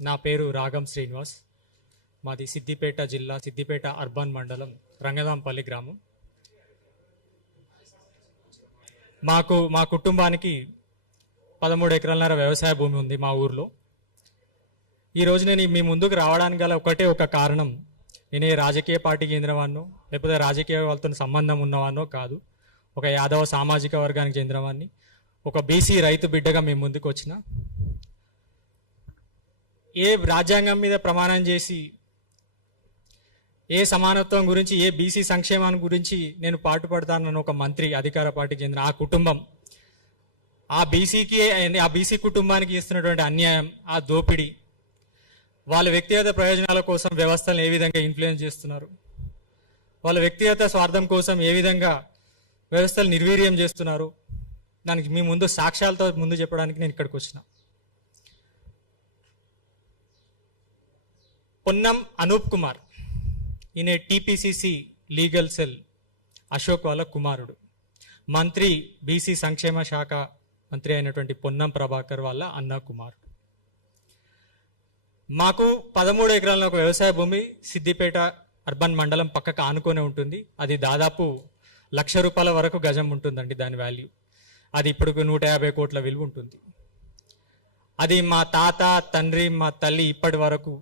నా పేరు రాగం శ్రీనివాస్. మాది సిద్దిపేట జిల్లా, సిద్దిపేట అర్బన్ మండలం, రంగదాంపల్లి గ్రామం. మా కుటుంబానికి 13 ఎకరాలన్నర వ్యవసాయ భూమి ఉంది మా ఊర్లో. ఈరోజు నేను మీ ముందుకు రావడానికి గల ఒక కారణం, నేను ఏ రాజకీయ పార్టీకి చెందినవాన్నో లేకపోతే రాజకీయ వాళ్ళతో సంబంధం ఉన్నవాన్నో కాదు. ఒక యాదవ సామాజిక వర్గానికి చెందినవాన్ని, ఒక బీసీ రైతు బిడ్డగా మీ ముందుకు వచ్చిన. ఏ రాజ్యాంగం మీద ప్రమాణం చేసి ఏ సమానత్వం గురించి, ఏ బీసీ సంక్షేమాన్ని గురించి నేను పాటుపడతానన్న ఒక మంత్రి, అధికార పార్టీకి చెందిన ఆ కుటుంబం ఆ బీసీ కుటుంబానికి ఇస్తున్నటువంటి అన్యాయం, ఆ దోపిడీ, వాళ్ళ వ్యక్తిగత ప్రయోజనాల కోసం వ్యవస్థలను ఏ విధంగా ఇన్ఫ్లుయెన్స్ చేస్తున్నారు, వాళ్ళ వ్యక్తిగత స్వార్థం కోసం ఏ విధంగా వ్యవస్థలు నిర్వీర్యం చేస్తున్నారు, దానికి మీ ముందు సాక్ష్యాలతో ముందు చెప్పడానికి నేను ఇక్కడికి వచ్చిన. పొన్నం అనూప్ కుమార్, ఈయన టీపీసీసీ లీగల్ సెల్ అశోక్ వాళ్ళ కుమారుడు. మంత్రి, బీసీ సంక్షేమ శాఖ మంత్రి అయినటువంటి పొన్నం ప్రభాకర్ వాళ్ళ అన్న కుమారుడు. మాకు 13 ఎకరాల ఒక వ్యవసాయ భూమి సిద్దిపేట అర్బన్ మండలం పక్కకు ఆనుకొని ఉంటుంది. అది దాదాపు ₹1,00,000 వరకు గజం ఉంటుందండి దాని వాల్యూ. అది ఇప్పుడు 150 కోట్ల విలువ ఉంటుంది. అది మా తాత, తండ్రి, మా తల్లి ఇప్పటి వరకు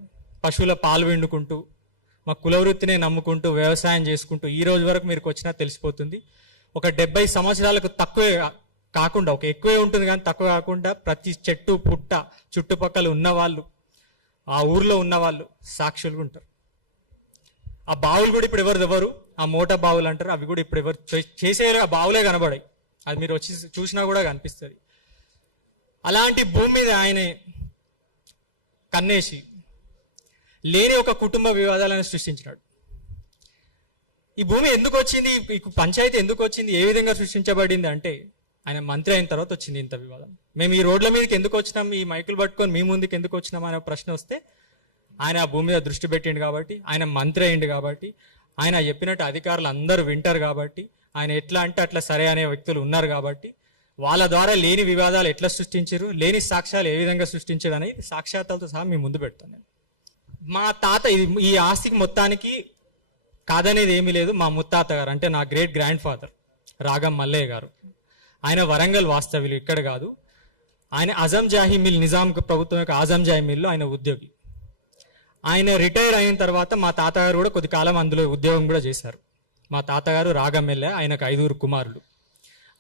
పశువుల పాలు విండుకుంటూ, మా కులవృత్తిని నమ్ముకుంటూ, వ్యవసాయం చేసుకుంటూ ఈ రోజు వరకు మీకు వచ్చినా తెలిసిపోతుంది. ఒక 70 సంవత్సరాలకు తక్కువే కాకుండా, ఒక ఎక్కువే ఉంటుంది కానీ తక్కువ కాకుండా, ప్రతి చెట్టు పుట్ట చుట్టుపక్కల ఉన్నవాళ్ళు, ఆ ఊర్లో ఉన్నవాళ్ళు సాక్షులుగా ఉంటారు. ఆ బావులు కూడా ఇప్పుడు ఎవరు ఆ మోట బావులు అంటారు, అవి కూడా ఇప్పుడు ఎవరు చేసేవారు, ఆ బావులే కనబడాయి. అది మీరు వచ్చి చూసినా కూడా కనిపిస్తుంది. అలాంటి భూమి మీద ఆయన కన్నేసి లేని ఒక కుటుంబ వివాదాలను సృష్టించినాడు. ఈ భూమి ఎందుకు వచ్చింది, ఈ పంచాయతీ ఎందుకు వచ్చింది, ఏ విధంగా సృష్టించబడింది అంటే, ఆయన మంత్రి అయిన తర్వాత వచ్చింది ఇంత వివాదం. మేము ఈ రోడ్ల మీదకి ఎందుకు వచ్చినాం, ఈ మైకులు పట్టుకొని మీ ముందుకు ఎందుకు వచ్చినాం అనే ప్రశ్న వస్తే, ఆయన ఆ భూమి మీద దృష్టి పెట్టిండు కాబట్టి, ఆయన మంత్రి అయిండు కాబట్టి, ఆయన చెప్పినట్టు అధికారులు అందరూ వింటారు కాబట్టి, ఆయన ఎట్లా అంటే అట్లా సరే అనే వ్యక్తులు ఉన్నారు కాబట్టి, వాళ్ళ ద్వారా లేని వివాదాలు ఎట్లా సృష్టించారు, లేని సాక్ష్యాలు ఏ విధంగా సృష్టించారు అనేది సాక్ష్యాలతో సహా మీ ముందు పెడతాను. మా తాత ఈ ఆస్తికి మొత్తానికి కాదనేది ఏమీ లేదు. మా ముత్తాత గారు అంటే నా గ్రేట్ గ్రాండ్ ఫాదర్ రాగం మల్లయ్య గారు, ఆయన వరంగల్ వాస్తవ్యులు, ఇక్కడ కాదు. ఆయన అజంజాహీ మిల్, నిజాం ప్రభుత్వం యొక్క అజంజాహీ మిల్లు ఆయన ఉద్యోగి. ఆయన రిటైర్ అయిన తర్వాత మా తాతగారు కూడా కొద్ది కాలం అందులో ఉద్యోగం కూడా చేశారు. మా తాతగారు రాగం ఎల్లే, ఆయనకు 5 కుమారులు.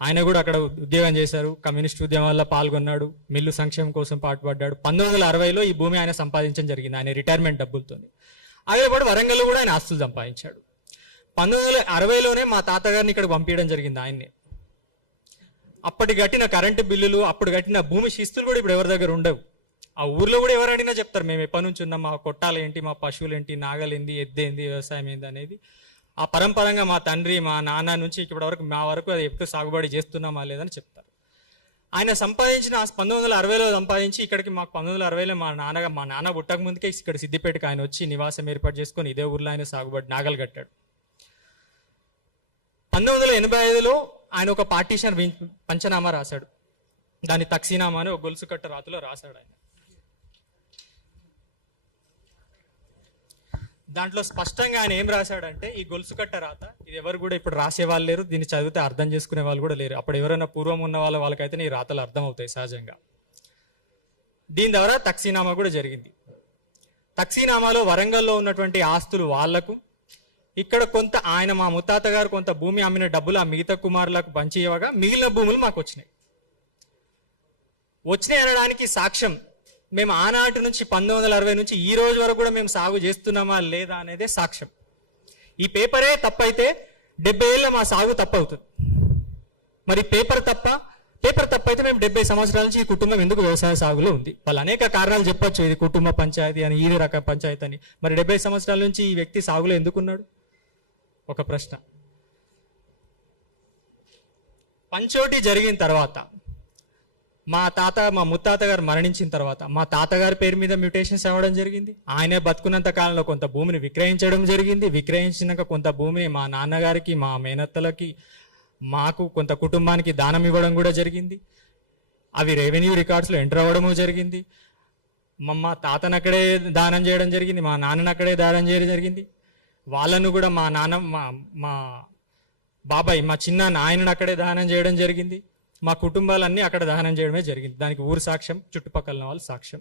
ఆయన కూడా అక్కడ ఉద్యోగం చేశారు, కమ్యూనిస్ట్ ఉద్యమాల్లో పాల్గొన్నాడు, మిల్లు సంక్షేమం కోసం పాటుపడ్డాడు. 1960లో ఈ భూమి ఆయన సంపాదించడం జరిగింది, ఆయన రిటైర్మెంట్ డబ్బులతో. అదే పాటు వరంగల్లో కూడా ఆయన ఆస్తులు సంపాదించాడు. 1960లోనే మా తాతగారిని ఇక్కడ పంపించడం జరిగింది ఆయన్ని. అప్పటి కట్టిన కరెంటు బిల్లులు, అప్పుడు కట్టిన భూమి శిస్తులు కూడా ఇప్పుడు ఎవరి దగ్గర ఉండవు. ఆ ఊర్లో కూడా ఎవరు అడిగినా చెప్తారు, మేము ఎప్పటి నుంచి ఉన్నాం, మా కొట్టాలు ఏంటి, మా పశువులు ఏంటి, నాగలేంది, ఎద్దేంది, వ్యవసాయం ఏంది అనేది. ఆ పరంపరంగా మా తండ్రి, మా నాన్న నుంచి ఇప్పటి వరకు మా వరకు అది ఎప్పుడు సాగుబడి చేస్తున్నామా లేదని చెప్తారు. ఆయన సంపాదించిన 1960లో సంపాదించి ఇక్కడికి మాకు 1960లో మా నాన్న పుట్టక ముందుకే ఇక్కడ సిద్దిపేటకి ఆయన వచ్చి నివాసం ఏర్పాటు చేసుకొని ఇదే ఊర్లో ఆయన సాగుబడి నాగలు కట్టాడు. 1985లో ఆయన ఒక పార్టీషన్ పంచనామా రాశాడు, దాని తక్సీనామా అని ఒక గొలుసు కట్ట రాతిలో రాశాడు. ఆయన దాంట్లో స్పష్టంగా ఆయన ఏం రాశాడంటే, ఈ గొలుసు కట్ట రాత ఇది ఎవరు కూడా ఇప్పుడు రాసే వాళ్ళు లేరు, దీన్ని చదివితే అర్థం చేసుకునే వాళ్ళు కూడా లేరు. అప్పుడు ఎవరైనా పూర్వం ఉన్న వాళ్ళకైతే ఈ రాతలు అర్థం అవుతాయి సహజంగా. దీని ద్వారా తక్సీనామా కూడా జరిగింది. తక్సీనామాలో వరంగల్లో ఉన్నటువంటి ఆస్తులు వాళ్లకు, ఇక్కడ కొంత ఆయన మా ముత్తాత గారు కొంత భూమి అమ్మిన డబ్బులు ఆ మిగతా కుమారులకు పంచి ఇవ్వగా మిగిలిన భూములు మాకు వచ్చినాయి అనడానికి సాక్ష్యం, మేము ఆనాటి నుంచి 1960 నుంచి ఈ రోజు వరకు కూడా మేము సాగు చేస్తున్నామా లేదా అనేదే సాక్ష్యం. ఈ పేపరే తప్పైతే 70 ఏళ్ళ మా సాగు తప్పవుతుంది. మరి పేపర్ తప్పైతే మేము 70 సంవత్సరాల నుంచి ఈ కుటుంబం ఎందుకు వ్యవసాయ సాగులో ఉంది? వాళ్ళు అనేక కారణాలు చెప్పొచ్చు, ఇది కుటుంబ పంచాయతీ అని, ఇది రకం పంచాయతీ అని. మరి 70 సంవత్సరాల నుంచి ఈ వ్యక్తి సాగులో ఎందుకున్నాడు? ఒక ప్రశ్న. పంచోటి జరిగిన తర్వాత, మా ముత్తాత గారు మరణించిన తర్వాత మా తాతగారి పేరు మీద మ్యూటేషన్స్ అవ్వడం జరిగింది. ఆయనే బతుకున్నంత కాలంలో కొంత భూమిని విక్రయించడం జరిగింది. విక్రయించినాక కొంత భూమిని మా నాన్నగారికి, మా మేనత్తలకి, మాకు, కొంత కుటుంబానికి దానం ఇవ్వడం కూడా జరిగింది. అవి రెవెన్యూ రికార్డ్స్లో ఎంటర్ అవ్వడము జరిగింది. మా తాతను అక్కడే దానం చేయడం జరిగింది, మా నాన్నను అక్కడే దానం చేయడం జరిగింది. వాళ్ళను కూడా మా నాన్న మా బాబాయ్ మా చిన్న ఆయనను అక్కడే దహనం చేయడం జరిగింది. మా కుటుంబాలన్నీ అక్కడ దహనం చేయడమే జరిగింది. దానికి ఊరు సాక్ష్యం, చుట్టుపక్కల వాళ్ళు సాక్ష్యం.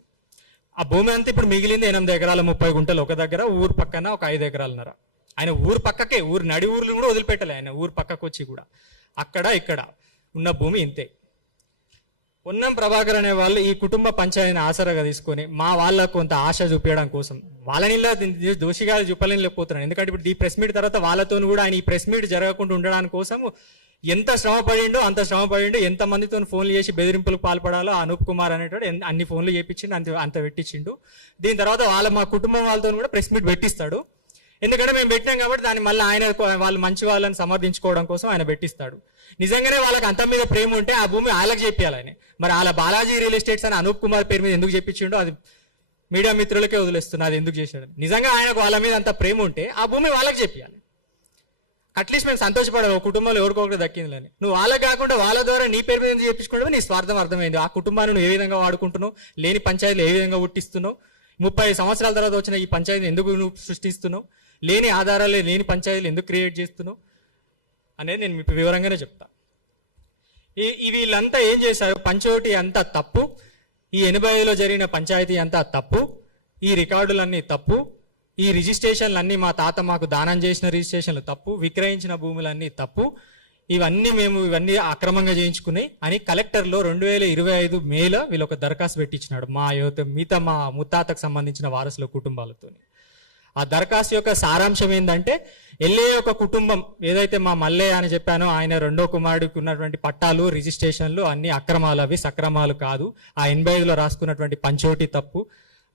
ఆ భూమి అంతా ఇప్పుడు మిగిలింది 8 ఎకరాల 30 గుంటలు ఒక దగ్గర, ఊరు పక్కన ఒక 5 ఎకరాలన్నర. ఆయన ఊరు పక్కకే, ఊరు నడి ఊర్లు కూడా వదిలిపెట్టలే ఆయన, ఊరు పక్కకు వచ్చి కూడా అక్కడ ఇక్కడ ఉన్న భూమి ఇంతే. పొన్నం ప్రభాకర్ అనే వాళ్ళు ఈ కుటుంబ పంచాయతీని ఆసరాగా తీసుకొని మా వాళ్ళకు కొంత ఆశ చూపించడం కోసం వాళ్ళని దోషిగా చూపలేకపోతున్నాను. ఎందుకంటే ఇప్పుడు ఈ ప్రెస్ మీట్ తర్వాత వాళ్ళతో కూడా ఆయన ఈ ప్రెస్ మీట్ జరగకుండా ఉండడానికి కోసం ఎంత శ్రమ పడిండో అంత శ్రమ పడిండో, ఎంత మందితో ఫోన్లు చేసి బెదిరింపులకు పాల్పడాలో అనూప్ కుమార్ అనేటోడు అన్ని ఫోన్లు చేపించిండు, అంత పెట్టించిండు. దీని తర్వాత మా కుటుంబం వాళ్ళతో కూడా ప్రెస్ మీట్ పెట్టిస్తాడు. ఎందుకంటే మేము పెట్టినాం కాబట్టి దాన్ని మళ్ళీ ఆయన వాళ్ళు మంచి వాళ్ళని సమర్థించుకోవడం కోసం ఆయన పెట్టిస్తాడు. నిజంగానే వాళ్ళకి అంత మీద ప్రేమ ఉంటే ఆ భూమి వాళ్ళకి చెప్పాలి ఆయన. మరి వాళ్ళ బాలాజీ రియల్ ఎస్టేట్స్ అని అనూప్ కుమార్ పేరు మీద ఎందుకు చెప్పించిండో అది మీడియా మిత్రులకే వదిలేస్తున్నా, అది ఎందుకు చేశాడు. నిజంగా ఆయనకు వాళ్ళ మీద అంత ప్రేమ ఉంటే ఆ భూమి వాళ్ళకి చెప్పాలి. అట్లీస్ట్ మేము సంతోషపడాలి, ఒక కుటుంబంలో ఎవరికొకటి దక్కిందని. నువ్వు వాళ్ళకి కాకుండా వాళ్ళ ద్వారా నీ పేరు మీద ఎందుకు చెప్పించుకుంటే నీ స్వార్థం అర్థమైంది. ఆ కుటుంబాన్ని నువ్వు ఏ విధంగా వాడుకుంటున్నావు, లేని పంచాయతీలు ఏ విధంగా పుట్టిస్తున్నావు, 30 సంవత్సరాల తర్వాత వచ్చిన ఈ పంచాయతీని ఎందుకు నువ్వు సృష్టిస్తున్నావు, లేని ఆధారాలు లేని పంచాయతీలు ఎందుకు క్రియేట్ చేస్తున్నావు అనేది నేను మీకు వివరంగానే చెప్తా. వీళ్ళంతా ఏం చేశారు, పంచోటి అంతా తప్పు, ఈ 85లో జరిగిన పంచాయతీ అంతా తప్పు, ఈ రికార్డులన్నీ తప్పు, ఈ రిజిస్ట్రేషన్లన్నీ మా తాత మాకు దానం చేసిన రిజిస్ట్రేషన్లు తప్పు, విక్రయించిన భూములన్నీ తప్పు, ఇవన్నీ అక్రమంగా చేయించుకున్నాయి అని కలెక్టర్లో 2025 మేలో వీళ్ళు ఒక దరఖాస్తు పెట్టించినాడు మిగతా మా ముత్తాతకు సంబంధించిన వారసుల కుటుంబాలతో. ఆ దరఖాస్తు యొక్క సారాంశం ఏంటంటే, ఎల్ఏ ఒక కుటుంబం ఏదైతే మా మల్లయ్య అని చెప్పానో ఆయన రెండో కుమారుడికి ఉన్నటువంటి పట్టాలు రిజిస్ట్రేషన్లు అన్ని అక్రమాలు, అవి సక్రమాలు కాదు. ఆ 85లో రాసుకున్నటువంటి పంచోటి తప్పు.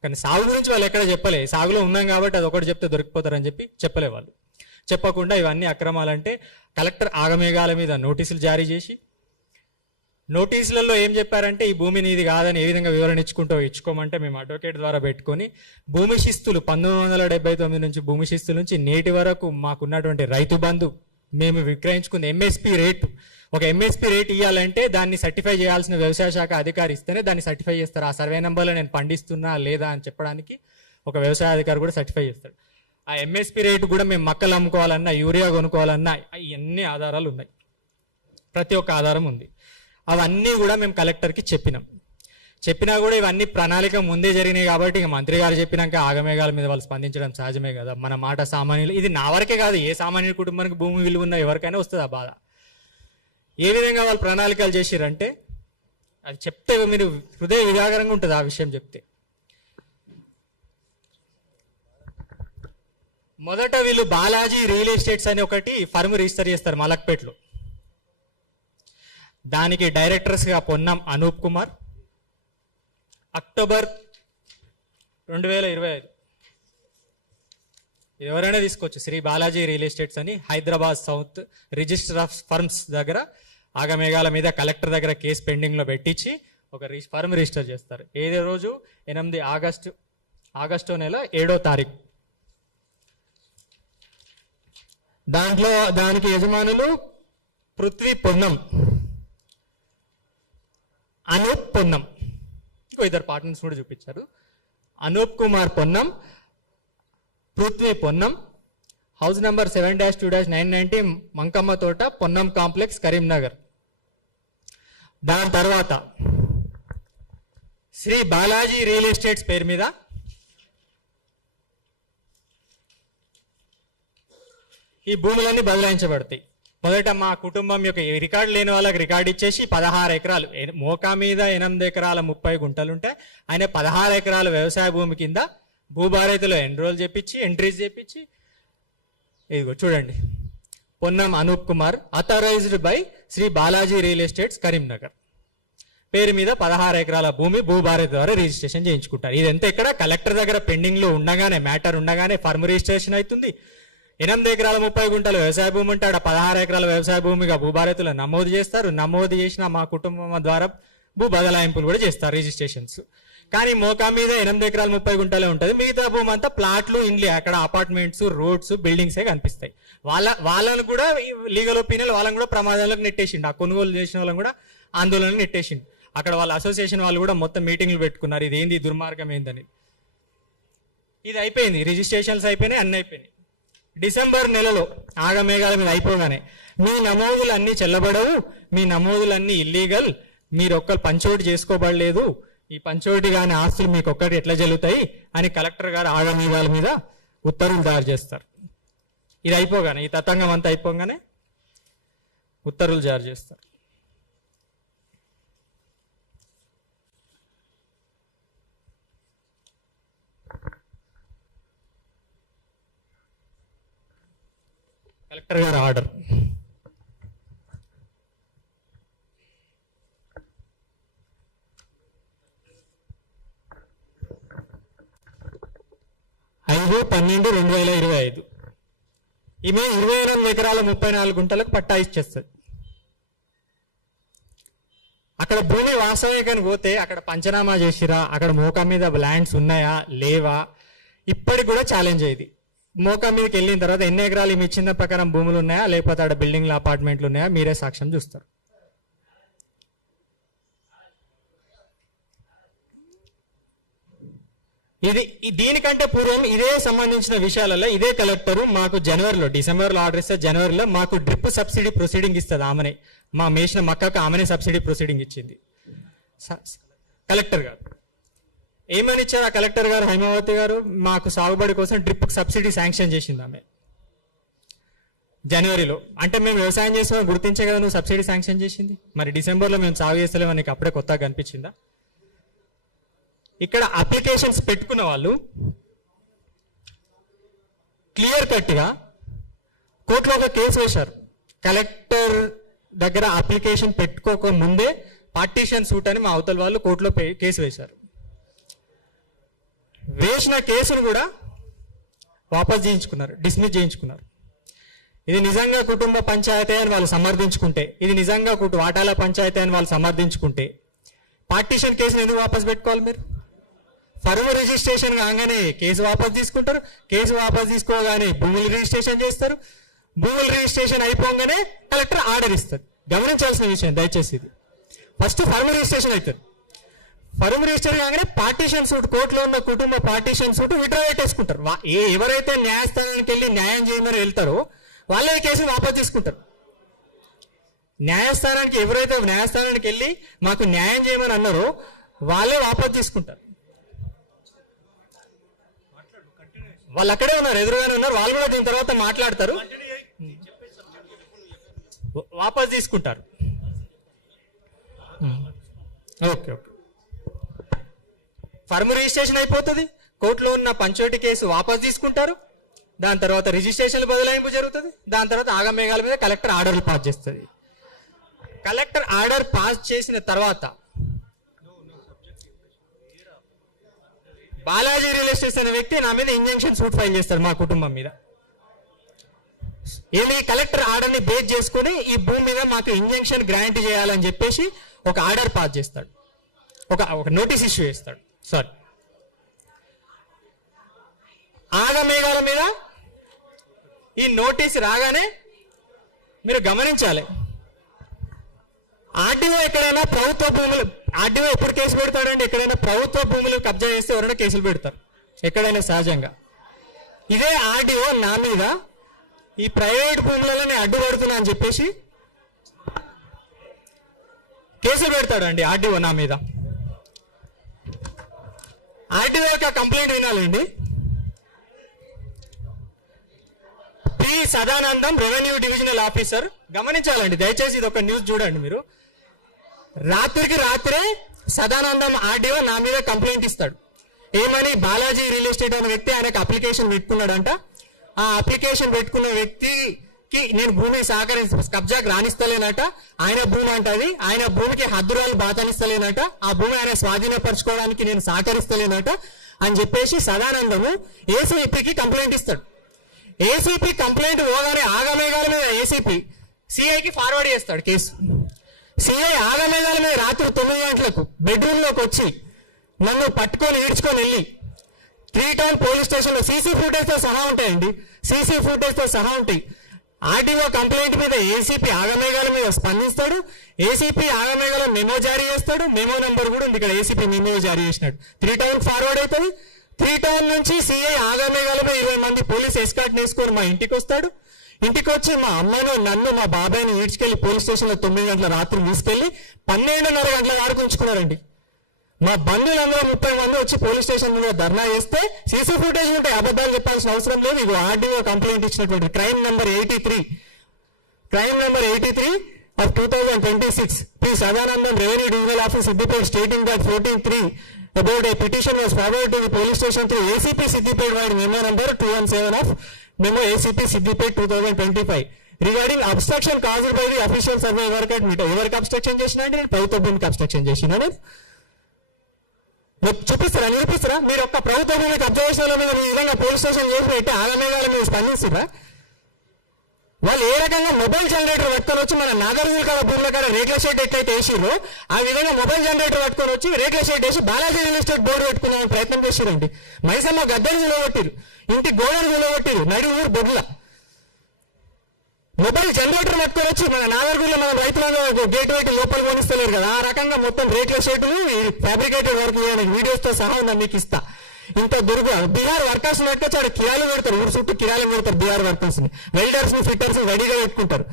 కానీ సాగు గురించి వాళ్ళు ఎక్కడ చెప్పలే, సాగులో ఉన్నాం కాబట్టి అది ఒకటి చెప్తే దొరికిపోతారని చెప్పలే వాళ్ళు. చెప్పకుండా ఇవన్నీ అక్రమాలంటే కలెక్టర్ ఆగమేఘాల మీద నోటీసులు జారీ చేసి, నోటీసులలో ఏం చెప్పారంటే ఈ భూమి నీది కాదని ఏ విధంగా వివరణ ఇచ్చుకోమంటే మేము అడ్వకేట్ ద్వారా పెట్టుకొని భూమి శిస్తులు 1979 నుంచి భూమి శిస్తుల నుంచి నేటి వరకు మాకున్నటువంటి రైతు బంధు మేము విక్రయించుకున్న ఎంఎస్పి రేటు, ఒక ఎంఎస్పి రేట్ ఇవ్వాలంటే దాన్ని సర్టిఫై చేయాల్సిన వ్యవసాయ శాఖ అధికారి ఇస్తేనే దాన్ని సర్టిఫై చేస్తారు. ఆ సర్వే నెంబర్లో నేను పండిస్తున్నా లేదా అని చెప్పడానికి ఒక వ్యవసాయ అధికారి కూడా సర్టిఫై చేస్తాడు. ఆ ఎంఎస్పి రేటు కూడా మేము మక్కలు అమ్ముకోవాలన్నా, యూరియా కొనుక్కోవాలన్నా ఇవన్నీ ఆధారాలు ఉన్నాయి, ప్రతి ఒక్క ఆధారం ఉంది. అవన్నీ కూడా మేము కలెక్టర్కి చెప్పినా కూడా ఇవన్నీ ప్రణాళిక ముందే జరిగినాయి కాబట్టి ఇక మంత్రి గారు చెప్పినాక ఆగమేఘాల మీద వాళ్ళు స్పందించడం సహజమే కదా. మన మాట సామాన్యులు, ఇది నా వరకే కాదు, ఏ సామాన్య కుటుంబానికి భూమి విలువ ఉన్న ఎవరికైనా వస్తుంది ఆ బాధ. ఏ విధంగా వాళ్ళు ప్రణాళికలు చేసిరంటే అది చెప్తే మీరు హృదయ విదాకరంగా ఉంటుంది ఆ విషయం చెప్తే. మొదట వీళ్ళు బాలాజీ రియల్ ఎస్టేట్స్ అని ఒకటి ఫర్మ్ రిజిస్టర్ చేస్తారు మలక్పేటలో. దానికి డైరెక్టర్స్గా పొన్నం అనూప్ కుమార్. అక్టోబర్ 2025 ఎవరైనా తీసుకోవచ్చు, శ్రీ బాలాజీ రియల్ ఎస్టేట్స్ అని Hyderabad south register of firms దగ్గర ఆగమేఘాల మీద కలెక్టర్ దగ్గర కేసు పెండింగ్లో పెట్టించి ఒక ఫర్మ్ రిజిస్టర్ చేస్తారు. ఏదే రోజు 8 ఆగస్టు నెల 7వ తారీఖు. దానికి యజమానులు పృథ్వీ పొన్నం, అనూప్ పొన్నం, ఇంకో ఇద్దరు పార్ట్నర్స్ కూడా చూపించారు. అనూప్ కుమార్ పొన్నం, పృథ్వీ పొన్నం, హౌస్ నంబర్ 7-2-990 మంకమ్మ తోట, పొన్నం కాంప్లెక్స్, కరీంనగర్. దాని తర్వాత శ్రీ బాలాజీ రియల్ ఎస్టేట్స్ పేరు మీద ఈ భూములన్నీ బదలాయించబడతాయి. మొదట మా కుటుంబం యొక్క రికార్డు లేని వాళ్ళకి రికార్డు ఇచ్చేసి 16 ఎకరాలు, మోకా మీద 8 ఎకరాల 30 గుంటలు ఉంటే ఆయన 16 ఎకరాల వ్యవసాయ భూమి కింద భూభారతిలో ఎంట్రీస్ చేపించి ఇదిగో చూడండి, Ponnam Anoop Kumar authorised by Shri Balaji real estates Karimnagar పేరు మీద 16 ఎకరాల భూమి భూభారతి ద్వారా రిజిస్ట్రేషన్ చేయించుకుంటారు. ఇదంతా ఇక్కడ కలెక్టర్ దగ్గర పెండింగ్ లో ఉండగానే, మ్యాటర్ ఉండగానే ఫర్మ్ రిజిస్ట్రేషన్ అవుతుంది. 8 ఎకరాల 30 గుంటలు వ్యవసాయ భూమి ఉంటే ఆడ 16 ఎకరాల వ్యవసాయ భూమిగా భూభారతిలో నమోదు చేస్తారు. నమోదు చేసిన మా కుటుంబం ద్వారా భూ బదలాయింపులు కూడా చేస్తారు, రిజిస్ట్రేషన్స్. కానీ మోకా మీద 8 ఎకరాల 30 గుంటలే ఉంటుంది. మిగతా భూమి అంతా ప్లాట్లు, ఇండ్లు, అక్కడ అపార్ట్మెంట్స్, రోడ్స్, బిల్డింగ్సే కనిపిస్తాయి. వాళ్ళని కూడా లీగల్ ఒపీనియన్ వాళ్ళని కూడా ప్రమాదాలకు నెట్టేసిండు. ఆ కొనుగోలు చేసిన వాళ్ళని కూడా ఆందోళనకు నెట్టేసిండు. అక్కడ వాళ్ళ అసోసియేషన్ వాళ్ళు కూడా మొత్తం మీటింగ్లు పెట్టుకున్నారు, ఇది ఏంది దుర్మార్గం ఏందని. ఇది అయిపోయింది, రిజిస్ట్రేషన్స్ అయిపోయినాయి, అన్నీ అయిపోయినాయి. డిసెంబర్ నెలలో ఆగమేఘాల మీద అయిపోగానే మీ నమోదులు అన్నీ చెల్లబడవు, మీ నమోదులన్నీ ఇల్లీగల్, మీరు ఒక్కరు పంచోటి చేసుకోబడలేదు, ఈ పంచోటి కాని ఆస్తులు మీకు ఒక్కటి ఎట్లా చెల్లుతాయి అని కలెక్టర్ గారు ఆగమేఘాల మీద ఉత్తర్వులు తయారు చేస్తారు. ఇది అయిపోగానే, ఈ తతంగం అంతా అయిపోగానే ఉత్తర్వులు జారీ చేస్తారు. కలెక్టర్ గారు ఆర్డర్. ఐదు 12/2025 ఈమె 28 ఎకరాల 34 గుంటలకు పట్టా ఇచ్చేస్తుంది. అక్కడ భూమి వాస్తవికానికి పోతే అక్కడ పంచనామా చేసిరా, అక్కడ మోకా మీద ల్యాండ్స్ ఉన్నాయా లేవా, ఇప్పటికి కూడా ఛాలెంజ్ అయ్యేది. మోకా మీదకి వెళ్ళిన తర్వాత ఎన్ని ఎకరాలు ఈమె ఇచ్చిన ప్రకారం భూములు ఉన్నాయా, లేకపోతే అక్కడ బిల్డింగ్లు అపార్ట్మెంట్లు ఉన్నాయా, మీరే సాక్ష్యం చూస్తారు. దీనికంటే పూర్వం ఇదే సంబంధించిన విషయాలలో ఇదే కలెక్టరు మాకు డిసెంబర్లో ఆర్డర్ ఇస్తే జనవరిలో మాకు డ్రిప్ సబ్సిడీ ప్రొసీడింగ్ ఇస్తుంది. ఆమెనే మా మేసిన మక్కకు ఆమెనే సబ్సిడీ ప్రొసీడింగ్ ఇచ్చింది కలెక్టర్ గారు. ఏమని ఇచ్చారు ఆ కలెక్టర్ గారు? హైమావతి గారు మాకు సాగుబడి కోసం డ్రిప్ సబ్సిడీ శాంక్షన్ చేసింది ఆమె జనవరిలో. అంటే మేము వ్యవసాయం చేసామని గుర్తించే కదా నువ్వు సబ్సిడీ శాంక్షన్ చేసింది. మరి డిసెంబర్లో మేము సాగు చేస్తలేమని నీకు అప్పుడే కొత్తగా కనిపించిందా? ఇక్కడ అప్లికేషన్స్ పెట్టుకున్న వాళ్ళు క్లియర్ కట్గా కోర్టులో ఒక కేసు వేశారు. కలెక్టర్ దగ్గర అప్లికేషన్ పెట్టుకోక ముందే పార్టీషన్ సూట్ అని మా అవతల వాళ్ళు కోర్టులో కేసు వేశారు. వేసిన కేసును కూడా వాపస్ చేయించుకున్నారు, డిస్మిస్ చేయించుకున్నారు. ఇది నిజంగా కుటుంబ పంచాయతీ అని వాళ్ళు సమర్థించుకుంటే, ఇది నిజంగా వాటాల పంచాయతీ అని వాళ్ళు సమర్థించుకుంటే పార్టీషన్ కేసును ఎందుకు వాపస్ పెట్టుకోవాలి? మీరు ఫర్మ్ రిజిస్ట్రేషన్ కాగానే కేసు వాపస్ తీసుకుంటారు, కేసు వాపస్ తీసుకోగానే భూములు రిజిస్ట్రేషన్ చేస్తారు, భూములు రిజిస్ట్రేషన్ అయిపోగానే కలెక్టర్ ఆర్డర్ ఇస్తారు. గమనించాల్సిన విషయం దయచేసి, ఇది ఫస్ట్ ఫర్మ్ రిజిస్ట్రేషన్ అవుతుంది. ఫర్మ్ రిజిస్టర్ కాగానే పార్టీషన్ సూట్, కోర్టులో ఉన్న కుటుంబ పార్టీషన్ సూట్ విత్డ్రా పెట్టేసుకుంటారు. ఎవరైతే న్యాయస్థానానికి వెళ్ళి న్యాయం చేయమని వెళ్తారో వాళ్ళే కేసును వాపస్ తీసుకుంటారు. ఎవరైతే న్యాయస్థానానికి వెళ్ళి మాకు న్యాయం చేయమని అన్నారో వాళ్ళే వాపస్ తీసుకుంటారు. వాళ్ళు అక్కడే ఉన్నారు, ఎదురుగానే ఉన్నారు, వాళ్ళు కూడా దీని తర్వాత మాట్లాడతారు, వాపస్ తీసుకుంటారు. ఓకే ఓకే, ఫర్మ్ రిజిస్ట్రేషన్ అయిపోతుంది, కోర్టులో ఉన్న పంచోటి కేసు వాపస్ తీసుకుంటారు, దాని తర్వాత రిజిస్ట్రేషన్ బదలాయింపు జరుగుతుంది, దాని తర్వాత ఆగమేఘాల మీద కలెక్టర్ ఆర్డర్లు పాస్ చేస్తుంది. కలెక్టర్ ఆర్డర్ పాస్ చేసిన తర్వాత బాలాజీ రియల్ ఎస్టేట్స్ అనే వ్యక్తి నా మీద ఇంజంక్షన్ సూట్ ఫైల్ చేస్తాడు మా కుటుంబం మీద. ఏమి కలెక్టర్ ఆర్డర్ ని బేస్ చేసుకుని ఈ భూమి మీద మాకు ఇంజంక్షన్ గ్రాంట్ చేయాలని చెప్పేసి ఒక ఆర్డర్ పాస్ చేస్తాడు, ఒక నోటీస్ ఇష్యూ చేస్తాడు. సారీ, ఆగమేఘాల మీద ఈ నోటీస్ రాగానే మీరు గమనించాలి, ఆర్డీఓ ఎక్కడైనా ప్రభుత్వ భూములు, ఆర్డీఓ ఎప్పుడు కేసు పెడతాడంటే ఎక్కడైనా ప్రభుత్వ భూములు కబ్జా చేస్తే ఎవరైనా కేసులు పెడతారు ఎక్కడైనా సహజంగా. ఇదే ఆర్డీఓ నా మీద ఈ ప్రైవేట్ భూములలో నేను అడ్డుపడుతున్నా అని చెప్పేసి కేసులు పెడతాడండి ఆర్డీఓ నా మీద. ఆర్డీఓ యొక్క కంప్లైంట్ వినాలండి. P Sadanandam, revenue divisional officer. గమనించాలండి దయచేసి, ఇది ఒక న్యూస్ చూడండి మీరు. రాత్రికి రాత్రే సదానందం ఆర్డీఓ నా మీద కంప్లైంట్ ఇస్తాడు. ఏమని? బాలాజీ రియల్ ఎస్టేట్ అనే వ్యక్తి ఆయనకు అప్లికేషన్ పెట్టుకున్నాడంట. ఆ అప్లికేషన్ పెట్టుకున్న వ్యక్తికి నేను భూమి కబ్జాకు రాణిస్తలేనట, ఆయన భూమి అంటది, ఆయన భూమికి హద్దురాలు బాతనిస్తలేనట, ఆ భూమి ఆయన స్వాధీనపరచుకోవడానికి నేను సహకరిస్తలేనట అని చెప్పేసి సదానందము ఏసీపీకి కంప్లైంట్ ఇస్తాడు. ఏసీపీ కంప్లైంట్ పోగానే ఆగమేఘాల మీద ఏసీపీ సిఐకి ఫార్వర్డ్ చేస్తాడు కేసు. సిఐ ఆగమేఘాల మీద రాత్రి 9 గంటలకు బెడ్రూమ్లోకి వచ్చి నన్ను పట్టుకొని ఈడ్చుకొని వెళ్ళి 3 టౌన్ పోలీస్ స్టేషన్లో సీసీ ఫుటేజ్తో సహా ఉంటాయండి, సీసీ ఫుటేజ్తో సహా ఉంటాయి. ఆర్టీఓ కంప్లైంట్ మీద ఏసీపీ ఆగమేఘాల మీద స్పందిస్తాడు. ఏసీపీ ఆగమేఘాల మెమో జారీ చేస్తాడు. మెమో నెంబర్ కూడా ఉంది ఇక్కడ, ఏసీపీ మెమో జారీ చేసినాడు. 3 టౌన్ ఫార్వర్డ్ అవుతుంది. 3 టౌన్ నుంచి సిఐ ఆగమేఘాల మీద 20 మంది పోలీస్ ఎస్కార్ట్ వేసుకొని మా ఇంటికి వస్తాడు. ఇంటికి వచ్చి మా అమ్మను, నన్ను, మా బాబాయ్ని ఈడ్చుకెళ్ళి పోలీస్ స్టేషన్లో 9 గంటల రాత్రి తీసుకెళ్లి 12:30 గంటల వరకు ఉంచుకున్నారండి. మా బంధువులందరూ 30 మంది వచ్చి పోలీస్ స్టేషన్ మీద ధర్నా చేస్తే సీసీ ఫుటేజ్ ఉంటాయి, అబద్ధాలు చెప్పాల్సిన అవసరం లేదు. ఇది ఆర్డీఓ కంప్లైంట్ ఇచ్చినటువంటి crime number 83 of 2026 P. Sadanandam, Revenue Divisional Office, Siddipet, stating that 14(3) about a petition was forwarded to the police station through ACP Siddipet via memo number 217 of memo ACP Siddipet 2025 regarding obstruction caused by the official survey work at meter. ఎవరికి abstraction చేసినా అంటే నేను ప్రభుత్వ భూమికి abstraction చేసినా నేను చూపిస్తారా, నిరూపిస్తారా? మీరు ఒక్క ప్రభుత్వ భూమికి అబ్జర్వేషన్ల మీద ఈ విధంగా పోలీస్ స్టేషన్ చేసి పెట్టి ఆగమేఘాల మీద స్పందిస్తురా? వాళ్ళు ఏ రకంగా మొబైల్ జనరేటర్ పట్టుకొని వచ్చి మన నాగార్జున కాడ భూముల కాడ రేట్ల షెడ్ ఎట్లయితే వేసిర్రో ఆ విధంగా మొబైల్ జనరేటర్ పట్టుకొని వచ్చి రేట్ల షెడ్ వేసి బాలాజీ రియల్ ఎస్టేట్ బోర్డు పెట్టుకునే ప్రయత్నం చేసిరండి. మైసమ్మ గద్దెని నిలబట్టిరు, ఇంటి గోడను నిలబట్టిరు, నడి ఊరు బొడ్ల మొబైల్ జనరేటర్ పట్టుకొని వచ్చి మన నాగర్గుల్లో మన రైతులందరూ గేట్ పెట్టి లోపల కొనిస్తలేరు కదా, ఆ రకంగా మొత్తం రేట్ల షెడ్లు ఫ్యాబ్రికేటెడ్ వర్క్ వీడియోస్ తో సహా ఉందని మీకు ఇస్తా. ఇంత దుర్గా బీహార్ వర్కర్స్ పెట్టుకొచ్చి కిరాలు పెడతారు, ఊరు చుట్టూ కిరాలు పెడతారు. బీహార్ వర్కర్స్ ని, వెల్డర్స్ ని, ఫిట్టర్స్ ని రెడీగా పెట్టుకుంటారు.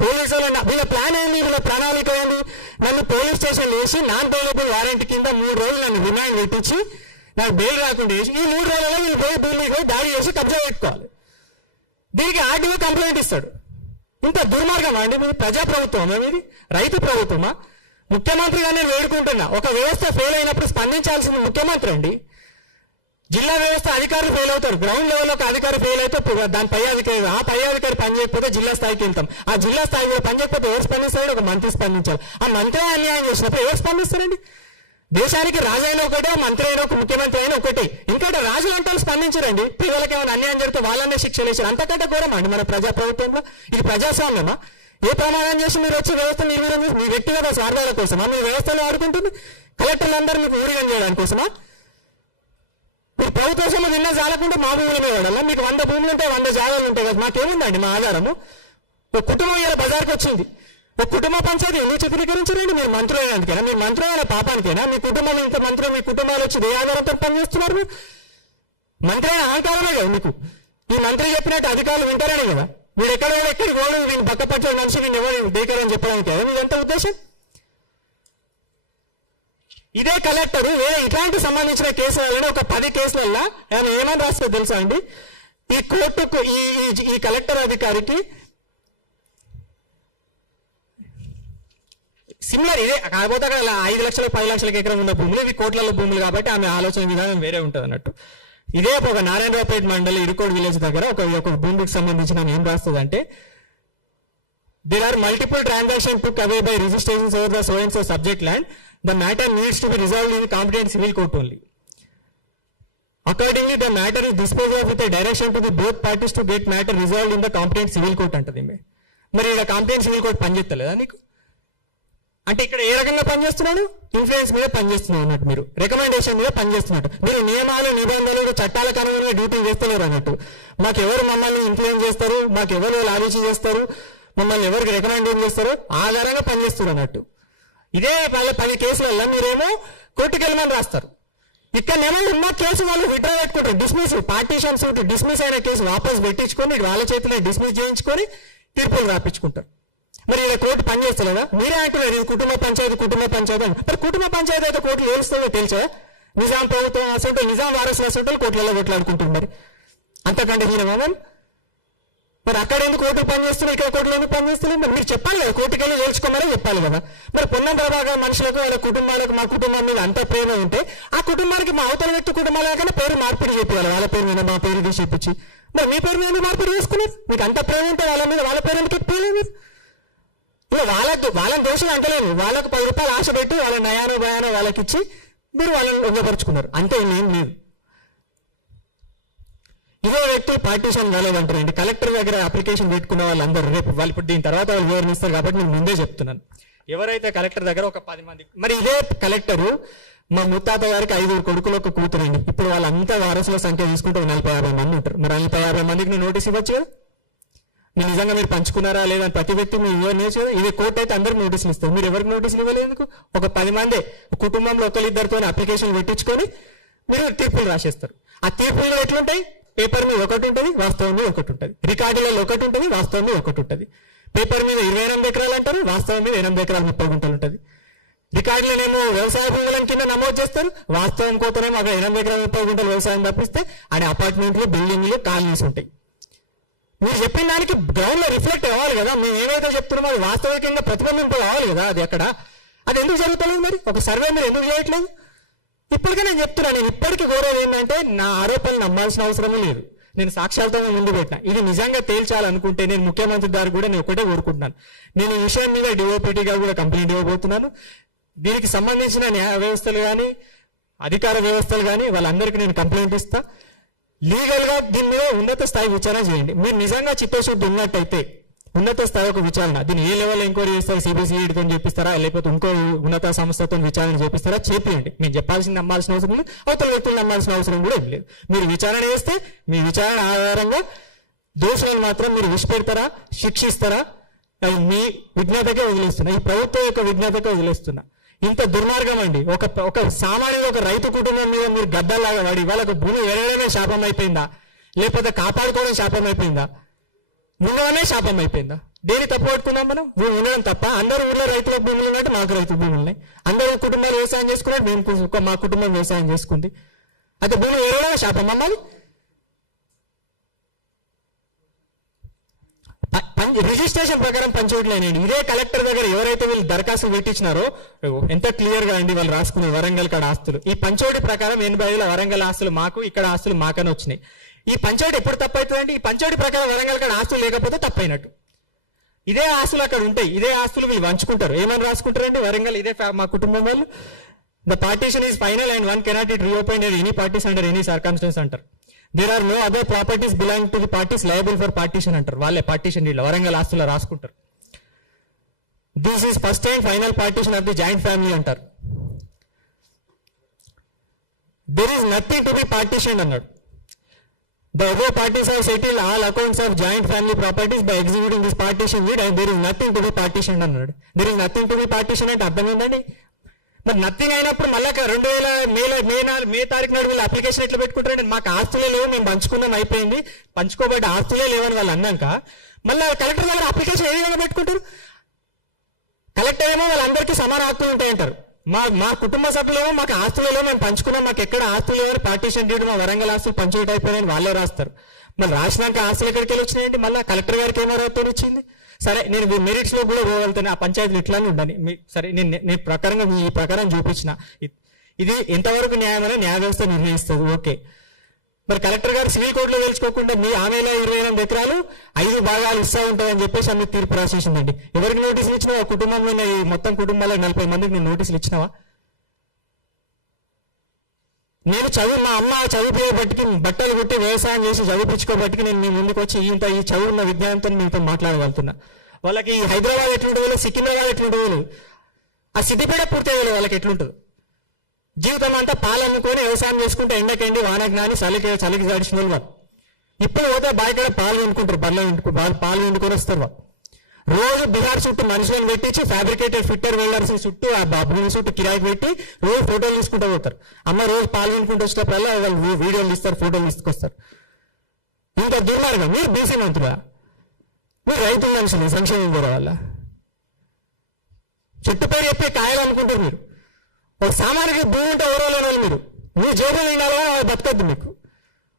పోలీసు వీళ్ళ ప్లాన్ ఏంది, వీళ్ళ ప్రణాళిక ఏంది? నన్ను పోలీస్ స్టేషన్ వేసి నాన్ బెయిలబుల్ వారెంట్ కింద 3 రోజులు నన్ను రిమాండ్ పెట్టించి నాకు బెయిల్ రాకుండా చేసి ఈ 3 రోజులలో వీళ్ళు పోయి భూమికి పోయి దాడి చేసి కబ్జా పెట్టుకోవాలి. దీనికి ఆర్డీఓ కంప్లైంట్ ఇస్తాడు. ఇంత దుర్మార్గమా అండి మీది? ప్రజాప్రభుత్వమా మీది? రైతు ప్రభుత్వమా? ముఖ్యమంత్రిగా నేను వేడుకుంటున్నా, ఒక వ్యవస్థ ఫెయిల్ అయినప్పుడు స్పందించాల్సింది ముఖ్యమంత్రి అండి. జిల్లా వ్యవస్థ అధికారులు ఫెయిల్ అవుతారు, గ్రౌండ్ లెవెల్లో ఒక అధికారి ఫెయిల్ అయితే దాని పై అధికారి, ఆ పై అధికారి పనిచేయకపోతే జిల్లా స్థాయికి వెళ్తాం. ఆ జిల్లా స్థాయిలో పనిచేయకపోతే ఎవరు స్పందిస్తాడు? ఒక మంత్రి స్పందించాలి. ఆ మంత్రి అన్యాయం చేసినప్పుడు ఎవరు స్పందిస్తారండి? దేశానికి రాజు అయినా ఒకటే, మంత్రి అయినా ఒక, ముఖ్యమంత్రి అయినా ఒకటే. ఇంకోటి రాజులు అంటే స్పందించరండి. పిల్లలకి ఏమైనా అన్యాయం జరిగితే వాళ్ళనే శిక్షలు వేసారు. అంతకంటే ఘోరమా అండి మన ప్రజాప్రభుత్వంలో? ఇది ప్రజాస్వామ్యమా? ఏ ప్రమాణం చేసి మీరు వచ్చి వ్యవస్థ నిర్వీర్యం చేసి మీ వ్యక్తిగత స్వార్థాల కోసమా మీ వ్యవస్థలో ఆడుకుంటుంది? కలెక్టర్లందరూ మీకు ఊరిగం చేయడానికి కోసమా? మీరు ప్రభుత్వ సొమ్ము నిన్న చాలకుండా మా భూముల మీద వాడాలా? మీకు 100 భూములు ఉంటాయి, 100 జాగాలు ఉంటాయి కదా, మాకేముందండి మా ఆధారము? ఒక కుటుంబం ఇలా బజార్కి వచ్చింది, ఒక కుటుంబ పంచాయతీ ఎందుకు చిత్రీకరించారండి? మీరు మంత్రులు అయినందుకేనా? మీరు మంత్రులు అయిన పాపానికైనా? మీ కుటుంబాలు ఇంత మంత్రులు, మీ కుటుంబాలు వచ్చి ఏ ఆధారంతో పనిచేస్తున్నారు? మీరు మంత్రి అయిన అహంకారమే కదా మీకు. ఈ మంత్రి చెప్పినట్టు అధికారులు వింటారనే కదా. మీరు ఎక్కడికి పోవడం, వీళ్ళు పక్కపట్ల మనిషి వీళ్ళు ఎవరు దేకరని చెప్పడానికి కదా మీ ఎంత ఉద్దేశం? ఇదే కలెక్టర్ వేరే ఇట్లాంటి సంబంధించిన కేసులలో ఒక 10 కేసులలో ఆయన ఏమని రాస్తుందో తెలుసా అండి? ఈ కోర్టుకు ఈ కలెక్టర్ అధికారికి సిమిలర్ ఇదే, కాకపోతే అక్కడ 5 లక్షలు 10 లక్షల ఎకరం ఉన్న భూములు, ఇవి కోట్లలో భూములు కాబట్టి ఆమె ఆలోచన విధానం వేరే ఉంటుంది అన్నట్టు. ఇదే ఒక నారాయణరావుపేట మండలి ఇరుకోడ్ విలేజ్ దగ్గర ఒక భూమికి సంబంధించిన ఏం రాస్తుంది అంటే, there are multiple transactions took away by registrations over the so and so subject land. The matter needs to be resolved in the competent civil court only. Accordingly, the matter is disposed of with a direction to the both parties to get matter resolved in the competent civil court అంటది. మరి ఇక్కడ competent civil court పనిచేస్తలేదా నీకు? అంటే ఇక్కడ ఏ రకంగా పనిచేస్తున్నాడు? Influence మీద పనిచేస్తున్నాడు అన్నట్టు, మీరు రికమెండేషన్ మీద పనిచేస్తున్నట్టు, మీరు నియమాలు నిబంధనలు చట్టాలకు అనుగుణంగా డ్యూటీ చేస్తున్నారు అన్నట్టు. మాకెవరు మమ్మల్ని ఇన్ఫ్లుయెన్స్ చేస్తారు, మాకెవరు లాలూచి చేస్తారు, మమ్మల్ని ఎవరికి రికమెండేషన్ చేస్తారు, ఆధారంగా పనిచేస్తారు అన్నట్టు. ఇదే వాళ్ళ 10 కేసులలో మీరేమో కోర్టుకు వెళ్ళమని రాస్తారు. ఇక్కడనేమో ఉన్న కేసు వాళ్ళు విడ్రా పెట్టుకుంటారు, డిస్మిస్, పార్టీషన్ సూట్ డిస్మిస్ అయిన కేసు వాపస్ పెట్టించుకొని వాళ్ళ చేతిలో డిస్మిస్ చేయించుకొని తీర్పులు రాపించుకుంటారు. మరి ఇలా కోర్టు పనిచేస్తలేదా? మీరే అంటున్నారు ఇది కుటుంబ పంచాయతీ అని. మరి కుటుంబ పంచాయతీ అయితే కోర్టులు ఏడుస్తుందో తెలుసా? నిజాం ప్రభుత్వం అసలు నిజాం వారసులు అసలు కోర్టులలో కొట్లాడుకుంటుంది. మరి అంతకంటే హీనమా? మరి అక్కడ ఎందుకు కోర్టుకు పనిచేస్తున్నాయి, ఇక్కడ కోర్టులు ఎందుకు పనిచేస్తున్నాయి? మరి మీరు చెప్పాలి కదా, కోర్టుకి వెళ్ళి నేర్చుకోమని చెప్పాలి కదా. మరి పొన్నం ప్రభాకర్ మనుషులకు వాళ్ళ కుటుంబాలకు మా కుటుంబం మీద అంత ప్రేమ ఉంటే ఆ కుటుంబానికి మా అవతల వ్యక్తి కుటుంబాలకైనా పేరు మార్పిడి చెప్పాలి, వాళ్ళ పేరు మీద మా పేరు తీసి చెప్పించి. మరి మీ పేరు మీద మార్పిడి చేసుకున్నారు. మీకు అంత ప్రేమ ఉంటే వాళ్ళ మీద వాళ్ళ పేరు ఎందుకు ఎక్కిపోయలేదు? మీరు ఇలా వాళ్ళని దోషులు అంటలేదు, వాళ్ళకు 10 రూపాయలు ఆశ పెట్టి వాళ్ళ నయానో భయానో వాళ్ళకి ఇచ్చి మీరు వాళ్ళని వంగపరుచుకున్నారు, అంతే, ఏం లేదు. ఇదే వ్యక్తులు పార్టీషన్ కాలేదంటారండి. కలెక్టర్ దగ్గర అప్లికేషన్ పెట్టుకున్న వాళ్ళందరూ రేపు వాళ్ళు ఇప్పుడు దీని తర్వాత వాళ్ళు వివరణిస్తారు కాబట్టి నేను ముందే చెప్తున్నాను. ఎవరైతే కలెక్టర్ దగ్గర ఒక 10 మంది, మరి ఇదే కలెక్టరు మా ముత్తాత గారికి 5 కొడుకులు ఒక కూతురండి. ఇప్పుడు వాళ్ళంతా వారసుల సంఖ్య తీసుకుంటే 40-50 మంది ఉంటారు. మరి 40-50 మందికి నువ్వు నోటీస్ ఇవ్వచ్చు కదా. మీరు నిజంగా మీరు పంచుకున్నారా లేదా అని ప్రతి వ్యక్తి మీరు ఇవ్వనేసి కదా. ఇదే కోర్టు అయితే అందరికి నోటీసులు ఇస్తారు. మీరు ఎవరికి నోటీసులు ఇవ్వలేదు? ఒక 10 మంది కుటుంబంలో ఒకరిద్దరితో అప్లికేషన్ పెట్టించుకొని మీరు తీర్పులు రాసేస్తారు. ఆ తీర్పుల్లో ఎట్లుంటాయి? పేపర్ మీద ఒకటి ఉంటుంది, వాస్తవం మీద ఒకటి ఉంటుంది. రికార్డులలో ఒకటి ఉంటుంది, వాస్తవం మీద ఒకటి ఉంటుంది. పేపర్ మీద 28 ఎకరాలు అంటారు, వాస్తవం మీద 8 ఎకరాలు 30 గుంటలు ఉంటుంది. రికార్డులోనేమో వ్యవసాయ భూములను కింద నమోదు చేస్తారు, వాస్తవం కోతనేమో అక్కడ 8 ఎకరాలు 30 గుంటలు వ్యవసాయం తప్పిస్తే ఆడ అపార్ట్మెంట్లు, బిల్డింగ్లు, కాలనీస్ ఉంటాయి. మీరు చెప్పిన దానికి గ్రౌండ్ లో రిఫ్లెక్ట్ అవ్వాలి కదా. మేము ఏవైతే చెప్తున్నామో అది వాస్తవికంగా ప్రతిబింబింపు కావాలి కదా. అది అక్కడ అది ఎందుకు జరుగుతలేదు? మరి ఒక సర్వే మీరు ఎందుకు చేయట్లేదు? ఇప్పటికే నేను చెప్తున్నాను, నేను ఇప్పటికీ కోరేది ఏంటంటే నా ఆరోపణలు నమ్మాల్సిన అవసరమే లేదు. నేను సాక్ష్యాలతో ముందు పెట్టిన ఇది నిజంగా తేల్చాలనుకుంటే నేను ముఖ్యమంత్రి గారు కూడా నేను ఒకటే కోరుకుంటున్నాను. నేను ఈ విషయం మీద డిఓపిటీగా కూడా కంప్లైంట్ ఇవ్వబోతున్నాను. దీనికి సంబంధించిన న్యాయ వ్యవస్థలు కానీ అధికార వ్యవస్థలు కానీ వాళ్ళందరికీ నేను కంప్లైంట్ ఇస్తా. లీగల్ గా దీని మీద ఉన్నత స్థాయి విచారణ చేయండి. మీరు నిజంగా చిత్తశుద్ధి ఉన్నట్టయితే ఉన్నత స్థాయి ఒక విచారణ, దీన్ని ఏ లెవెల్ ఎంక్వైరీ చేస్తారు? సిబిసిఐడితో చేపిస్తారా, లేకపోతే ఇంకో ఉన్నత సంస్థతో విచారణ చేపిస్తారా? చేపియండి. మేము చెప్పాల్సింది నమ్మాల్సిన అవసరం లేదు, అవతల వ్యక్తులు నమ్మాల్సిన అవసరం కూడా ఏం లేదు. మీరు విచారణ చేస్తే మీ విచారణ ఆధారంగా దోషులను మాత్రం మీరు విడిచిపెడతారా, శిక్షిస్తారా? అది మీ విజ్ఞతకే వదిలేస్తున్నా, ఈ ప్రభుత్వం యొక్క విజ్ఞతకే వదిలేస్తున్నా. ఇంత దుర్మార్గం అండి. ఒక సామాన్యుడు, ఒక రైతు కుటుంబం మీద మీరు గద్దల్లాగా వాడి వాళ్ళకు భూమి ఎరడమే శాపం అయిపోయిందా, లేకపోతే కాపాడుకోవడం శాపం అయిపోయిందా, ఉండడమే శాపం అయిపోయిందా? దేని తప్పు పట్టుకున్నాం మనం? భూమి ఉండడం తప్ప. అందరూ ఊళ్ళో రైతుల భూములు ఉన్నట్టు మాకు రైతు భూములు ఉన్నాయి. అందరూ కుటుంబాలు వ్యవసాయం చేసుకున్నట్టు మేము మా కుటుంబం వ్యవసాయం చేసుకుంది. అయితే భూమి ఎరడమే శాపం అమ్మాలి. రిజిస్ట్రేషన్ ప్రకారం పంచోట్లేనండి. ఇదే కలెక్టర్ దగ్గర ఎవరైతే వీళ్ళు దరఖాస్తు పెట్టించినారో ఎంత క్లియర్ గా అండి వాళ్ళు రాసుకునే వరంగల్ కాడ ఆస్తులు. ఈ పంచోటి ప్రకారం 85 వరంగల్ ఆస్తులు మాకు, ఇక్కడ ఆస్తులు మాకని వచ్చినాయి. ఈ పంచోటి ఎప్పుడు తప్పవుతుందండి? ఈ పంచోటి ప్రకారం వరంగల్ కాడ ఆస్తులు లేకపోతే తప్పైనట్టు. ఇదే ఆస్తులు అక్కడ ఉంటాయి, ఇదే ఆస్తులు వీళ్ళు పంచుకుంటారు. ఏమని రాసుకుంటారండి? వరంగల్ ఇదే మా కుటుంబం వాళ్ళు. The partition is final and one cannot it reopen at any parties under any circumstance అంటారు. There are no other properties belong to the parties liable for partition అంటారు. వాళ్ళే పార్టీషన్ డీడ్ వరంగల్ ఆస్తులు రాసుకుంటారు. This is first and final partition of the joint family అంటారు. There is nothing to be partition అన్నాడు. The above parties have settled all accounts of joint family properties by executing this partition deed and there is nothing to be partitioned అన్నాడు. There is nothing to be partitioned అంటే అర్థం ఏంటండి? మరి nothing అయినప్పుడు మళ్ళీ 2000 మే తారీఖు నాడు వీళ్ళు అప్లికేషన్ ఎట్లా పెట్టుకుంటారండి? మాకు ఆస్తులే లేవు, మేము పంచుకున్నాం, అయిపోయింది, పంచుకోబడ్డ ఆస్తులే లేవని వాళ్ళు అన్నాక మళ్ళీ కలెక్టర్ దగ్గర అప్లికేషన్ ఏ విధంగా పెట్టుకుంటారు? కలెక్టర్ ఏమో వాళ్ళందరికీ సమాన హక్కులు ఉంటాయంటారు. మా కుటుంబ సభ్యులేమో మాకు ఆస్తులలో మేము పంచుకున్నాం, మాకు ఎక్కడ ఆస్తులు లేవు, పార్టీషన్ డీడ్ మా వరంగల్ ఆస్తులు పంచుకుంటూ అయిపోయాయని వాళ్ళే రాస్తారు. మళ్ళీ రాసినాక ఆస్తులు ఎక్కడికి వెళ్ళి వచ్చినాయండి? మళ్ళీ కలెక్టర్ గారికి ఏమో రాతో వచ్చింది. సరే, నేను మెరిట్స్ లో కూడా పోగలుగుతాను, ఆ పంచాయతీలు ఇట్లానే ఉండాలి. సరే, నేను ప్రకారంగా ఈ ప్రకారం చూపించిన ఇది ఎంతవరకు న్యాయమని న్యాయ వ్యవస్థ నిర్ణయిస్తుంది. ఓకే, మరి కలెక్టర్ గారు సివిల్ కోర్టులో తెలుసుకోకుండా మీ ఆమెలో 28 ఎకరాలు 5 భాగాలు ఇస్తా ఉంటాయని చెప్పేసి అన్ని తీర్పు రాసేసిందండి. ఎవరికి నోటీసులు ఇచ్చినావా? కుటుంబంలో మొత్తం కుటుంబాల్లో 40 మందికి నేను నోటీసులు ఇచ్చినావా? నేను మా అమ్మ చదువుకోబట్టికి బట్టలు కుట్టి వ్యవసాయం చేసి చదివించుకోబట్టికి నేను మీ ముందుకు వచ్చి ఈ చదువున్న విజ్ఞానంతో మీతో మాట్లాడగలుగుతున్నా. వాళ్ళకి హైదరాబాద్ ఎట్లుంటుంది, సికింద్రాబాద్ ఎట్లుంటుంది, ఆ సిద్దిపేట పూర్తి అయ్యే వాళ్ళకి ఎట్లుంటుంది? జీవితం అంతా పాలు అమ్ముకొని వ్యవసాయం చేసుకుంటే ఎండకెండి వానజ్ఞాని చలికి గడిచిన వాళ్ళు. ఇప్పుడు పోతే బాయికాడ పాలు వండుకుంటారు, పాలు వండుకొని వస్తారు వాళ్ళు. రోజు బిహార్ చుట్టూ మనుషులను పెట్టించి ఫ్యాబ్రికేటెడ్ ఫిట్టర్ వెల్డర్స్ చుట్టూ ఆ భూమి చుట్టూ కిరాయికి పెట్టి రోజు ఫోటోలు తీసుకుంటూ పోతారు. అమ్మ రోజు పాలు వండుకుంటూ వచ్చేటప్పుడల్లా వాళ్ళు వీడియోలు తీస్తారు, ఫోటోలు తీసుకొస్తారు. ఇంత దుర్మార్గం. మీరు బీసీ మంత్రులా? మీరు రైతు మనుషులు సంక్షేమం కూడా వల్ల చెట్టు పేరు చెప్పి కాయలు అనుకుంటారు. మీరు ఒక సామాన్యుడికి భూమి ఉంటే ఓరలేని వాళ్ళు మీరు జేబులు నిండాలో బతకద్దు. మీకు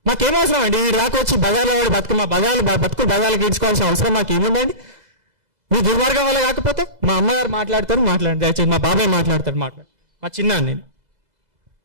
మాకేమవసరం అండి? ఈ రాకొచ్చి బజార్లో బతుకు బజార్లకు ఇచ్చుకోవాల్సిన అవసరం మాకు ఏముందండి? మీ దుర్మార్గం వల్ల కాకపోతే మా అమ్మగారు మాట్లాడతారు, మాట్లాడండి. దయచేసి మా బాబాయ్ మాట్లాడతారు, మా చిన్న నేను